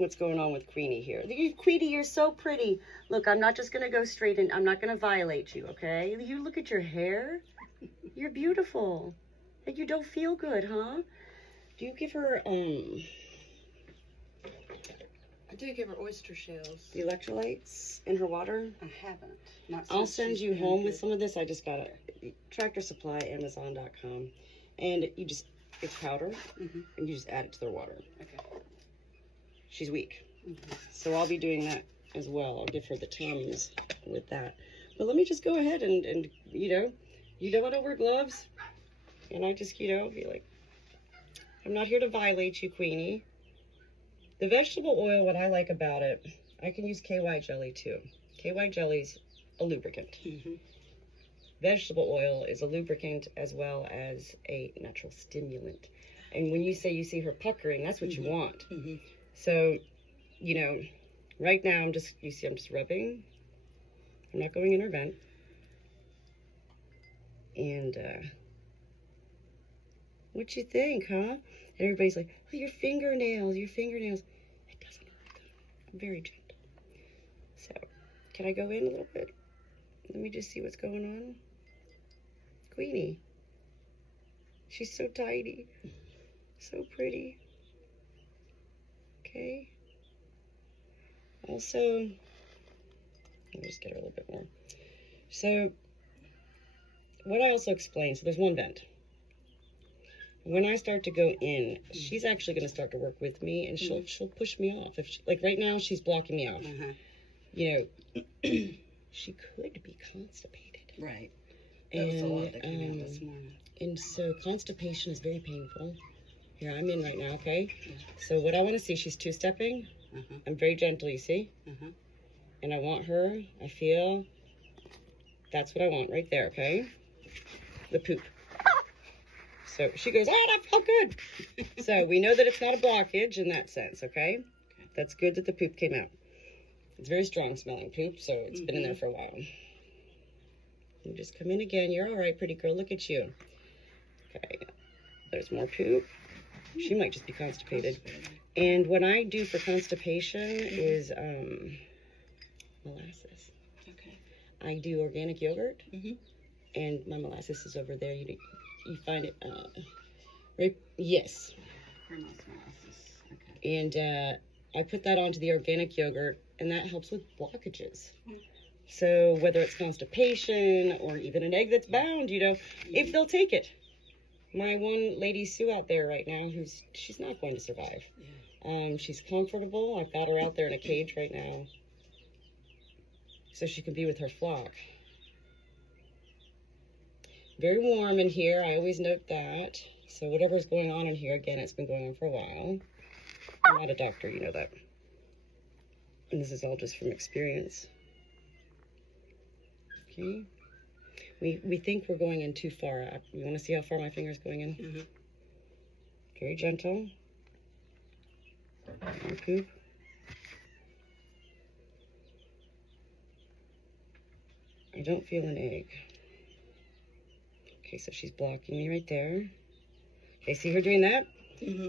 what's going on with Queenie here. Queenie, you're so pretty. Look, I'm not just going to go straight in. I'm not going to violate you, okay? You look at your hair. You're beautiful. And you don't feel good, huh? Do you give her, I do give her oyster shells. the electrolytes in her water? I haven't. Not I'll since send she's you been home good. with some of this. I just got a Tractor Supply, Amazon.com. And it's powder, and you just add it to their water. Okay. She's weak. So I'll be doing that as well. I'll give her the Tums with that. But let me just go ahead and you don't want to wear gloves. And I just, be like, I'm not here to violate you, Queenie. The vegetable oil, what I like about it, I can use KY jelly too. KY jelly's a lubricant. Vegetable oil is a lubricant as well as a natural stimulant. And when you say you see her puckering, that's what you want. So, right now I'm just rubbing. I'm not going in her vent. And, what you think, huh? And everybody's like, oh, your fingernails. It doesn't hurt. I'm very gentle. So, can I go in a little bit? Let me just see what's going on. Queenie. She's so tiny. So pretty. Okay. Also, let me just get her a little bit more. So, what I also explained, so there's one vent. When I start to go in, she's actually going to start to work with me, and she'll push me off. Like right now, she's blocking me off. She could be constipated. Right. That was a lot that came out this morning. And so constipation is very painful. Here, I'm in right now, okay? So what I want to see, she's two-stepping. I'm very gentle, you see? And I want her, I feel, that's what I want right there, okay? The poop. So she goes, oh, that felt good. So we know that it's not a blockage in that sense, okay? That's good that the poop came out. It's very strong smelling poop, so it's been in there for a while. You just come in again. You're all right, pretty girl. Look at you. Okay. There's more poop. She might just be constipated. And what I do for constipation is molasses. Okay. I do organic yogurt, and my molasses is over there. You find it, right? Yes. Molasses. Okay. And I put that onto the organic yogurt, and that helps with blockages. So whether it's constipation or even an egg that's bound, if they'll take it. My one lady Sue out there right now, she's not going to survive. She's comfortable. I've got her out there in a cage right now so she can be with her flock. Very warm in here. I always note that. So whatever's going on in here, again, it's been going on for a while. I'm not a doctor, you know that. And this is all just from experience. Okay. We think we're going in too far. You want to see how far my finger's going in? Very gentle. More poop. I don't feel an egg. Okay, so she's blocking me right there. Okay, see her doing that?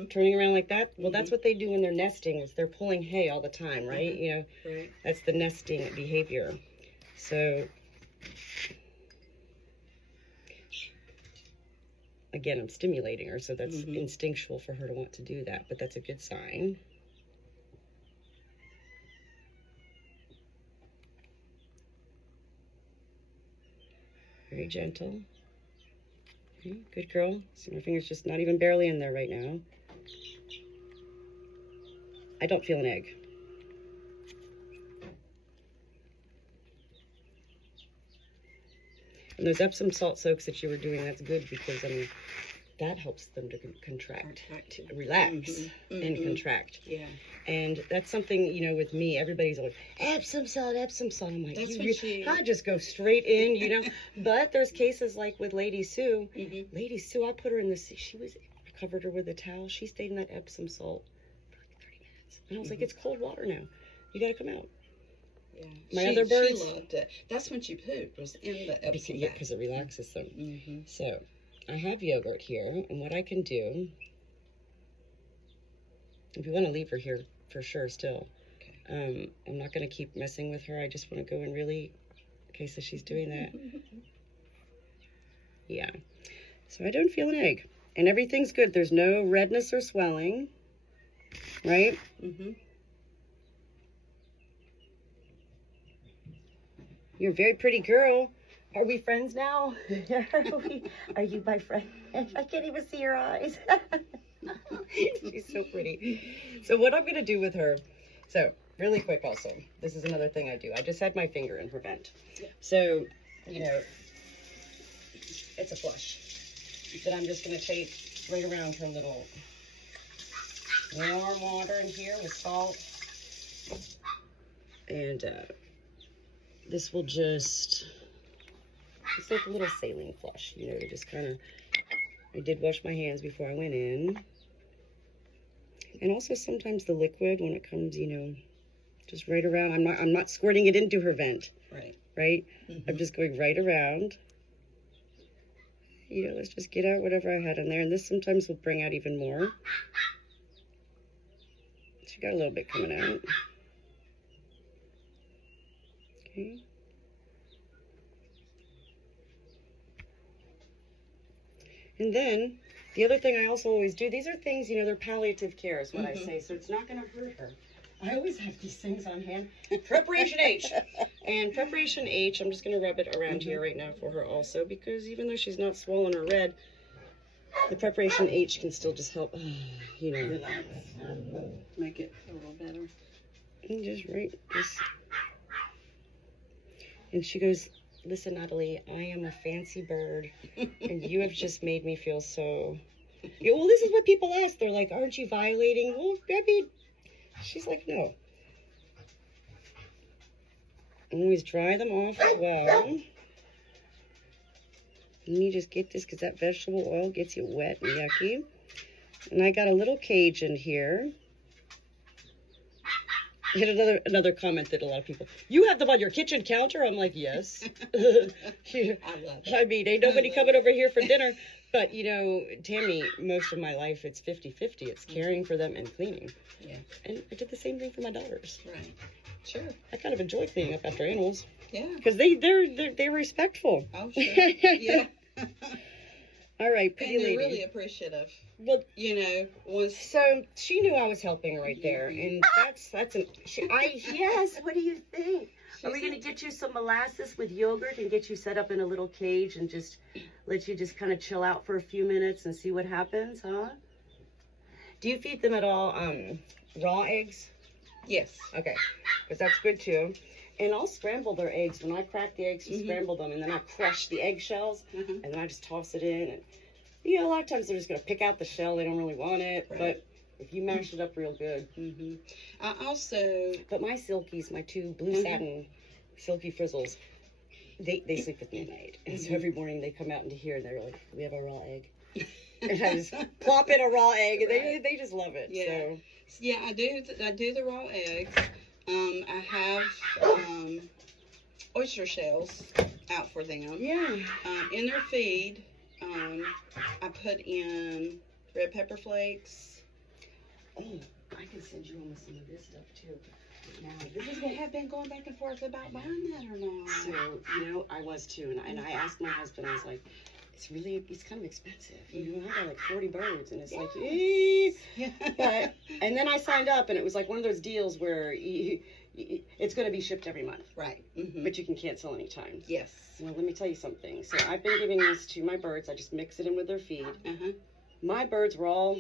Turning around like that? Well, that's what they do when they're nesting, is they're pulling hay all the time, right? Right. That's the nesting behavior. So, again, I'm stimulating her, so that's instinctual for her to want to do that, but that's a good sign. Very gentle. Okay, good girl. See, my finger's just not even barely in there right now. I don't feel an egg. And those Epsom salt soaks that you were doing, that's good because, that helps them to contract, to relax and contract. Yeah. And that's something, with me, everybody's always, Epsom salt. I'm like, I just go straight in, But there's cases like with Lady Sue. Lady Sue, I put her in the sea. I covered her with a towel. She stayed in that Epsom salt for like 30 minutes. And I was like, it's cold water now. You got to come out. Yeah. My other birds. She loved it. That's when she pooped, was in the Epsom. Yeah, because it relaxes them. So, I have yogurt here, and what I can do, if you want to leave her here for sure still. Okay. I'm not going to keep messing with her. I just want to go in really... Okay, so she's doing that. Yeah. So I don't feel an egg. And everything's good. There's no redness or swelling. Right? Mm-hmm. You're a very pretty girl. Are we friends now? Are you my friend? I can't even see your eyes. She's so pretty. So what I'm going to do with her... So, really quick also. This is another thing I do. I just had my finger in her vent. Yeah. So, you know, it's a flush. That I'm just going to take right around her little warm water in here with salt. And this will just... It's like a little saline flush, you know, to just kind of... I did wash my hands before I went in. And also sometimes the liquid, when it comes, you know, just right around. I'm not squirting it into her vent. Right. Right? Mm-hmm. I'm just going right around. You know, let's just get out whatever I had in there. And this sometimes will bring out even more. She got a little bit coming out. Okay. And then, the other thing I also always do, these are things, you know, they're palliative care is what I say, so it's not going to hurt her. I always have these things on hand. Preparation H. And Preparation H, I'm just going to rub it around here right now for her also, because even though she's not swollen or red, the Preparation H can still just help, you know. Relax. Make it a little better. And just and she goes, listen, Natalie, I am a fancy bird, and you have just made me feel so... Yeah, well, this is what people ask. They're like, aren't you violating? Well, I mean, she's like, no. Always dry them off as well. Let me just get this, because that vegetable oil gets you wet and yucky. And I got a little cage in here. I had another comment that a lot of people, you have them on your kitchen counter? I'm like, yes. I love it. I mean, ain't nobody coming over here for dinner. But, you know, Tammy, most of my life, it's 50-50. It's caring for them and cleaning. Yeah. And I did the same thing for my daughters. Right. Sure. I kind of enjoy cleaning up after animals. Yeah. Because they're respectful. Oh, sure. Yeah. All right, pretty and they're lady. really appreciative. Well, you know, once... So she knew I was helping her right there, and yes. What do you think? Are we gonna get you some molasses with yogurt and get you set up in a little cage and just let you just kind of chill out for a few minutes and see what happens, huh? Do you feed them at all raw eggs? Yes. Okay, because that's good too. And I'll scramble their eggs. When I crack the eggs, scramble them, and then I crush the eggshells, and then I just toss it in. And, you know, a lot of times they're just going to pick out the shell. They don't really want it. Right. But if you mash it up real good. I also... But my silkies, my two blue satin silky frizzles, they sleep with me at night. And so every morning they come out into here, and they're like, we have a raw egg. And I just plop in a raw egg, and they just love it. Yeah. So. Yeah, I do the raw eggs. I have oyster shells out for them. Yeah. In their feed, I put in red pepper flakes. Oh, I can send you home with some of this stuff too. Now, They have been going back and forth about buying that or not. So, you know, I was too, and I asked my husband, I was like, it's kind of expensive. You know, I got like 40 birds, and it's like, but, and then I signed up, and it was like one of those deals where it's going to be shipped every month. Right. But you can cancel anytime. Yes. Well, let me tell you something. So I've been giving this to my birds. I just mix it in with their feed. My birds were all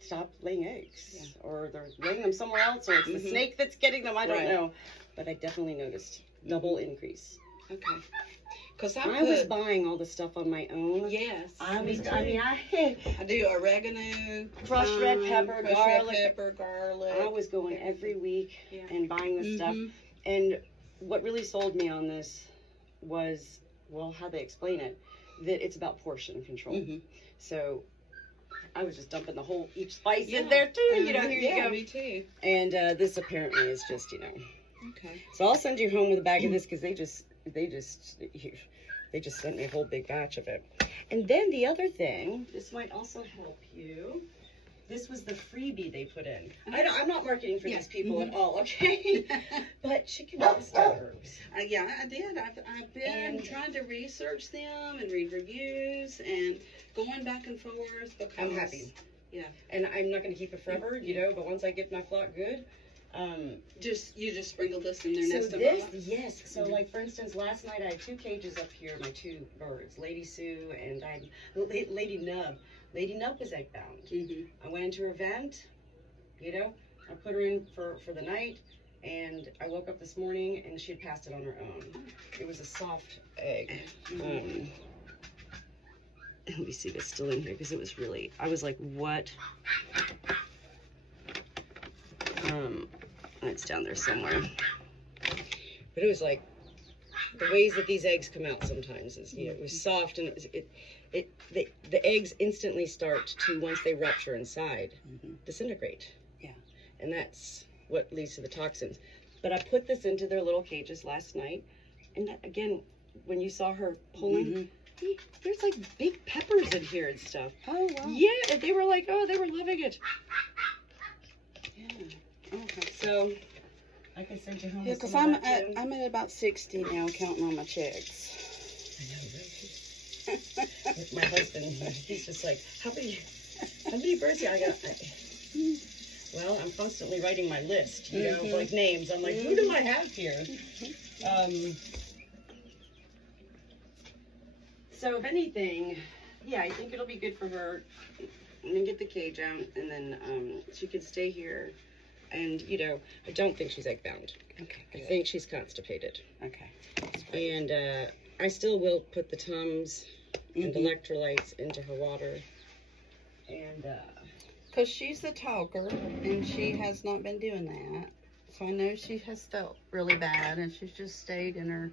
stopped laying eggs, or they're laying them somewhere else, or it's the snake that's getting them. I don't know. But I definitely noticed double increase. Okay. Because I was buying all the stuff on my own. Yes. I do oregano, crushed red pepper, garlic. garlic. I was going every week and buying this stuff. And what really sold me on this was, well, how they explain it, that it's about portion control. So I was just dumping each spice in there too. You know, here you go. Me too. And this apparently is just, you know. Okay. So I'll send you home with a bag of this, because they just sent me a whole big batch of it. And then the other thing, this might also help you. This was the freebie they put in. I'm not marketing for these people at all, okay? But chicken disturbs. Yeah, I did. I've been trying to research them and read reviews and going back and forth because I'm happy. Yeah. And I'm not going to keep it forever, you know, but once I get my flock good, you just sprinkle this in their nest of yes. So like for instance, last night I had 2 cages up here, my 2 birds, Lady Sue and Lady Nub. Lady Nub was egg bound. I went into her vent, you know, I put her in for the night, and I woke up this morning and she had passed it on her own. It was a soft egg. Let me see if it's still in here, because it was really, I was like, what? It's down there somewhere. But it was like, the ways that these eggs come out sometimes is, you know, it was soft, and the eggs instantly start to, once they rupture inside, disintegrate. Yeah. And that's what leads to the toxins. But I put this into their little cages last night, and that, again, when you saw her pulling, there's like big peppers in here and stuff. Oh, wow. Yeah, they were like, oh, they were loving it. Yeah. Okay. So, I can send you home. Yeah, because I'm at about 60 now, counting on my chicks. I know, right? My husband, he's just like, how many birds I got? Well, I'm constantly writing my list, you know, like names. I'm like, who do I have here? So if anything, yeah, I think it'll be good for her. I'm gonna get the cage out, and then she can stay here. And, you know, I don't think she's egg bound. Okay. I think she's constipated. Okay. And I still will put the Tums and electrolytes into her water. And because she's a talker, and she has not been doing that. So I know she has felt really bad, and she's just stayed in her.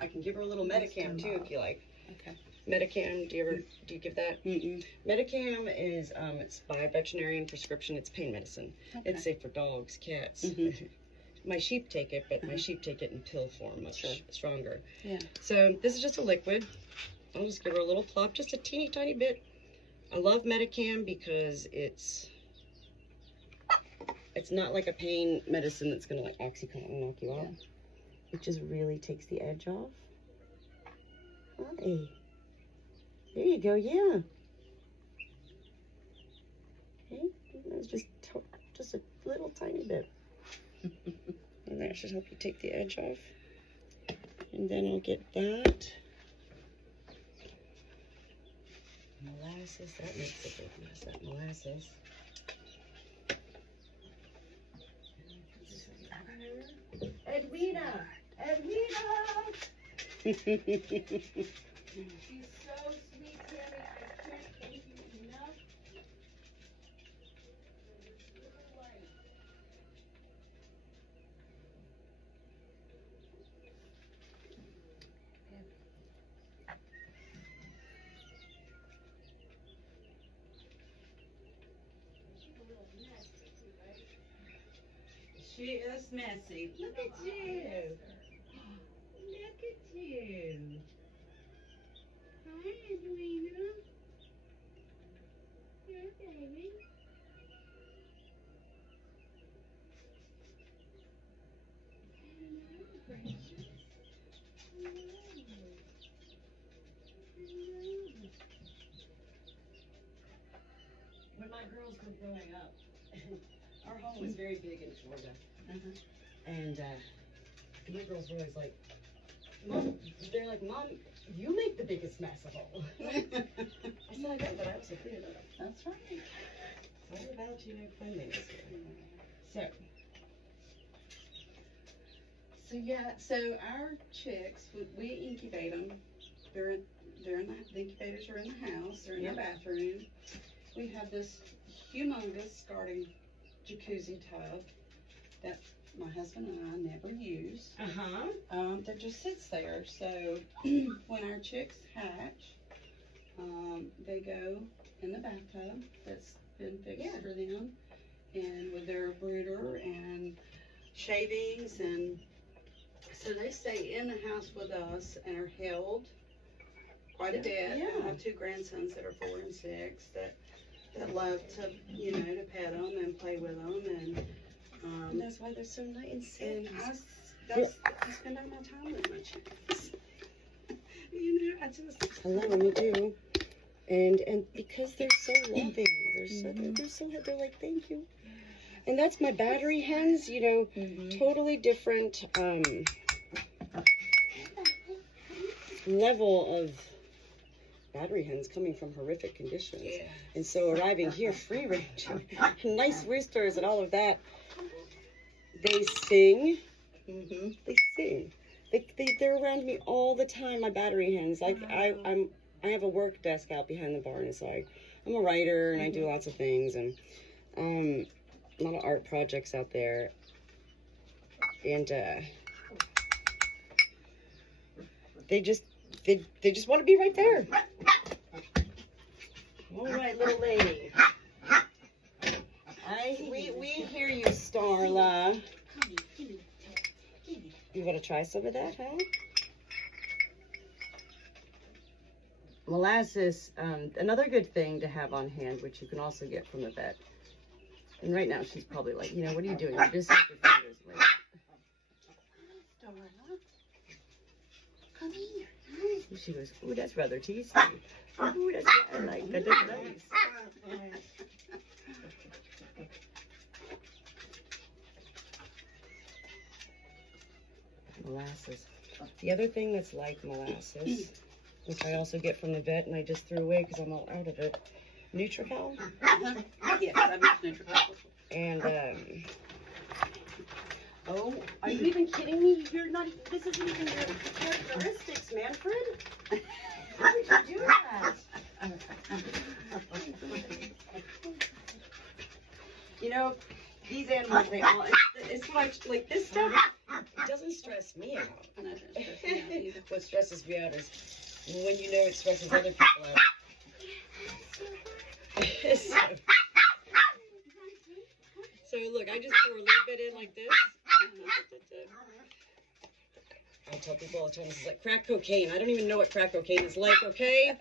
I can give her a little Medicam too, if you like. Okay. Medicam, do you give that? Medicam is it's by veterinarian prescription. It's pain medicine. Okay. It's safe for dogs, cats. My sheep take it, but my sheep take it in pill form, much stronger. Yeah. So this is just a liquid. I'll just give her a little plop, just a teeny tiny bit. I love Medicam because it's not like a pain medicine that's gonna like Oxycontin knock you out. It just really takes the edge off. Hi. There you go, yeah. Okay, that's just a little tiny bit. And that should help you take the edge off. And then I'll get that. Molasses, that makes a big mess, that molasses. Edwina! She's so sweet, Tammy. I can't thank you enough. She is messy. Look at you. Look at you. Hi, Edwina. Here, baby. Hello, precious. Hello. Hello. When my girls were growing up, our home was very big in Florida. And my girls were always like, Mom, they're like, Mom, you make the biggest mess of all. I said, I know, but I also clean it up. That's right. It's all about, you know, cleanliness here. So yeah, so our chicks, we incubate them. They're in the incubators are in the house. They're in our bathroom. We have this humongous garden jacuzzi tub that my husband and I never use. That just sits there. So when our chicks hatch, they go in the bathtub that's been fixed for them, and with their brooder and shavings, and so they stay in the house with us and are held quite a bit. I have 2 grandsons that are 4 and 6 that that love to, you know, to pet them and play with them, And that's why they're so nice. and I spend all my time with my chicks. You know, I just. Hello, me too. And because they're so loving, they're like, thank you. And that's my battery hens, you know, totally different level of battery hens coming from horrific conditions. Yeah. And so arriving here free range, nice roosters and all of that. They sing. They sing. They're around me all the time, my battery hens. Like I have a work desk out behind the barn, so I'm a writer and I do lots of things, and a lot of art projects out there. And they just want to be right there. All right, little lady. We hear you, Starla. You want to try some of that, huh? Molasses, another good thing to have on hand, which you can also get from the vet. And right now she's probably like, you know, what are you doing? You just stick your fingers away. Come here. She goes, ooh, that's rather tasty. Ooh, that's I like that. That's nice. Molasses. The other thing that's like molasses, which I also get from the vet and I just threw away because I'm all out of it, Nutrical. Yes, I've used Nutrical. And oh, are you even kidding me? You're not. This isn't even your characteristics, Manfred. How did you do that? You know, these animals, they all. It's what I like. This stuff. It doesn't stress me out. No, it doesn't stress me out either. What stresses me out is when you know it stresses other people out. So look, I just pour a little bit in like this. I tell people all the time, this is like crack cocaine. I don't even know what crack cocaine is like, okay?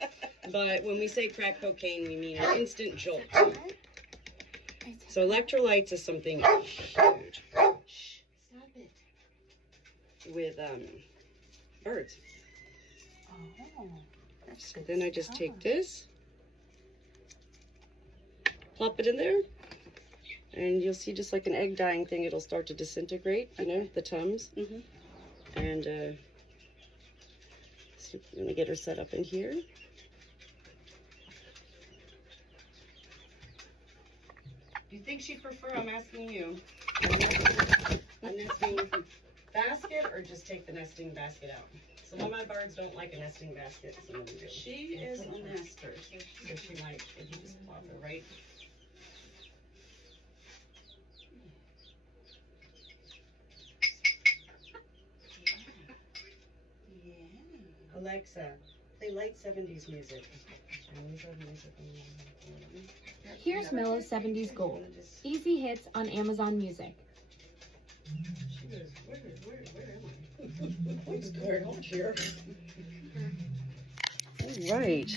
But when we say crack cocaine, we mean an instant jolt. So electrolytes is something huge. Stop it. With birds. Oh, that's So then I just take this, plop it in there, and you'll see just like an egg dying thing, it'll start to disintegrate, you know, the tums. And so I'm gonna get her set up in here. Do you think she'd prefer, I'm asking you, a nesting basket or just take the nesting basket out? Some of my birds don't like a nesting basket, some of them do. She is a nester. So she might, if you just plop her right. Yeah. Alexa, play light 70s music. Here's Mellow 70s Gold. Easy hits on Amazon Music. She goes, where am I? What's going on here? All right.